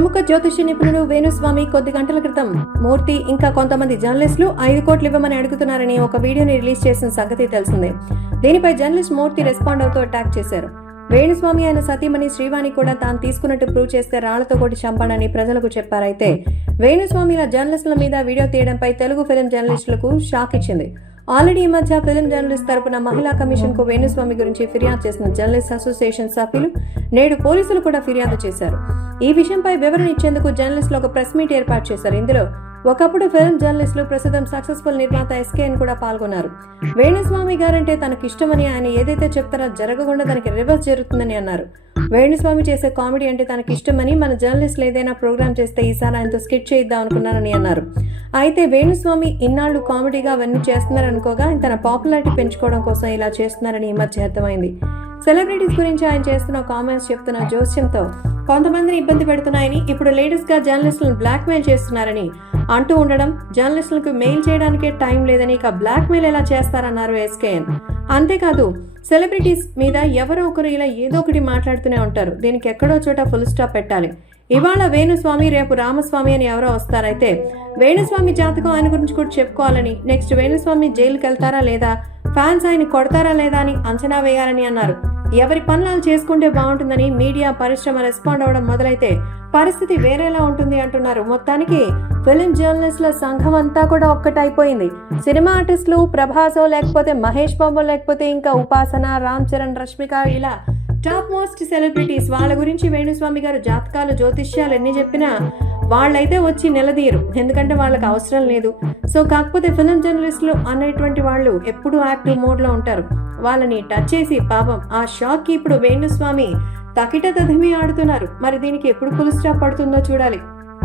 ప్రముఖ జ్యోతిష్య నిపుణుడు వేణుస్వామి కొద్ది గంటల క్రితం మూర్తి ఇంకా కొంతమంది జర్నలిస్టులు 5 కోట్లు ఇవ్వమని అడుగుతున్నారని ఒక వీడియోని రిలీజ్ చేసిన సంగతి తెలిసిందే. దీనిపై జర్నలిస్ట్ మూర్తి రెస్పాండ్ అవుతూ అటాక్ చేశారు. వేణుస్వామి ఆయన సతీమణి శ్రీవాణి కూడా తాను తీసుకున్నట్టు ప్రూవ్ చేస్తే రాళ్లతో కొట్టి చంపానని ప్రజలకు చెప్పారైతే వేణుస్వామి ఇలా జర్నలిస్టుల మీద వీడియో తీయడంపై తెలుగు ఫిలిం జర్నలిస్టులకు షాక్ ఇచ్చింది. ఆల్రెడీ ఈ మధ్య ఫిలిం జర్నలిస్ట్ తరపున మహిళా కమిషన్ కు వేణుస్వామి గురించి ఫిర్యాదు చేసిన జర్నలిస్ట్ అసోసియేషన్ సభ్యులు నేడు పోలీసులు కూడా ఫిర్యాదు చేశారు. ఈ విషయంపై వివరణ ఇచ్చేందుకు జర్నలిస్టులు ఒక ప్రెస్ మీట్ ఏర్పాటు చేశారు. ఇందులో ఒకప్పుడు ఫిల్మ్ జర్నలిస్టులు ప్రస్తుతం సక్సెస్ఫుల్ నిర్మాత ఎస్కేఎన్ కూడా పాల్గొన్నారు. వేణుస్వామి గారంటే తనకి ఇష్టమని, ఆయన ఏదైతే చెప్తారో జరగకుండా తనకి రివర్స్ జరుగుతుందని అన్నారు. వేణుస్వామి చేసే కామెడీ అంటే తనకి ఇష్టమని, మన జర్నలిస్టులు ఏదైనా ప్రోగ్రామ్ చేస్తే ఈసారి ఆయనతో స్కిట్ చేయిద్దాం అనుకున్నారని అన్నారు. అయితే వేణుస్వామి ఇన్నాళ్లు కామెడీగా అవన్నీ చేస్తున్నారనుకోగా ఆయన తన పాపులారిటీ పెంచుకోవడం కోసం ఇలా చేస్తున్నారని ఈ మధ్య అర్థమైంది. సెలబ్రిటీస్ గురించి ఆయన చేస్తున్న కామెంట్స్ చెప్తున్న జోస్యంతో కొంతమందిని ఇబ్బంది పెడుతున్నాయని, ఇప్పుడు లేటెస్ట్ గా జర్నలిస్టులను బ్లాక్ మెయిల్ చేస్తున్నారని అంటూ ఉండడం, జర్నలిస్టులకు మెయిల్ చేయడానికే టైం లేదని ఇక బ్లాక్ మెయిల్ ఎలా చేస్తారన్నారు ఎస్కేఎన్. అంతేకాదు సెలబ్రిటీస్ మీద ఎవరో ఒకరు ఇలా ఏదో ఒకటి మాట్లాడుతూనే ఉంటారు. దీనికి ఎక్కడో చోట ఫుల్ స్టాప్ పెట్టాలి. ఇవాళ వేణుస్వామి, రేపు రామస్వామి అని ఎవరో వస్తారైతే వేణుస్వామి జాతకం ఆయన గురించి కూడా చెప్పుకోవాలని, నెక్స్ట్ వేణుస్వామి జైలుకి వెళ్తారా లేదా, ఫ్యాన్స్ ఆయన కొడతారా లేదా అని అంచనా వేయాలని అన్నారు. ఎవరి పనులు చేసుకుంటే బాగుంటుందని మీడియా పరిశ్రమ రెస్పాండ్ అవ్వడం మొదలైతే పరిస్థితి వేరేలా ఉంటుంది అంటున్నారు. మొత్తానికి ఫిలిం జర్నలిస్టుల సంఘం అంతా కూడా ఒక్కటైపోయింది. సినిమా ఆర్టిస్టులు ప్రభాసో, లేకపోతే మహేష్ బాబు, లేకపోతే ఇంకా ఉపాసన, రామ్ చరణ్, రష్మిక, ఇలా టాప్ మోస్ట్ సెలబ్రిటీస్ వాళ్ళ గురించి వేణుస్వామి గారు జాతకాలు, జ్యోతిష్యాలు ఎన్ని చెప్పినా వాళ్ళైతే వచ్చి నిలదీయరు, ఎందుకంటే వాళ్ళకి అవసరం లేదు. సో కాకపోతే ఫిలిం జర్నలిస్టులు అనేటువంటి వాళ్ళు ఎప్పుడూ యాక్టివ్ మోడ్ లో ఉంటారు. వాళ్ళని టచ్ చేసి పాపం ఆ షాక్ కి ఇప్పుడు వేణుస్వామి తకిట తదిమి ఆడుతున్నారు. మరి దీనికి ఎప్పుడు ఫుల్ స్టాప్ పడుతుందో చూడాలి.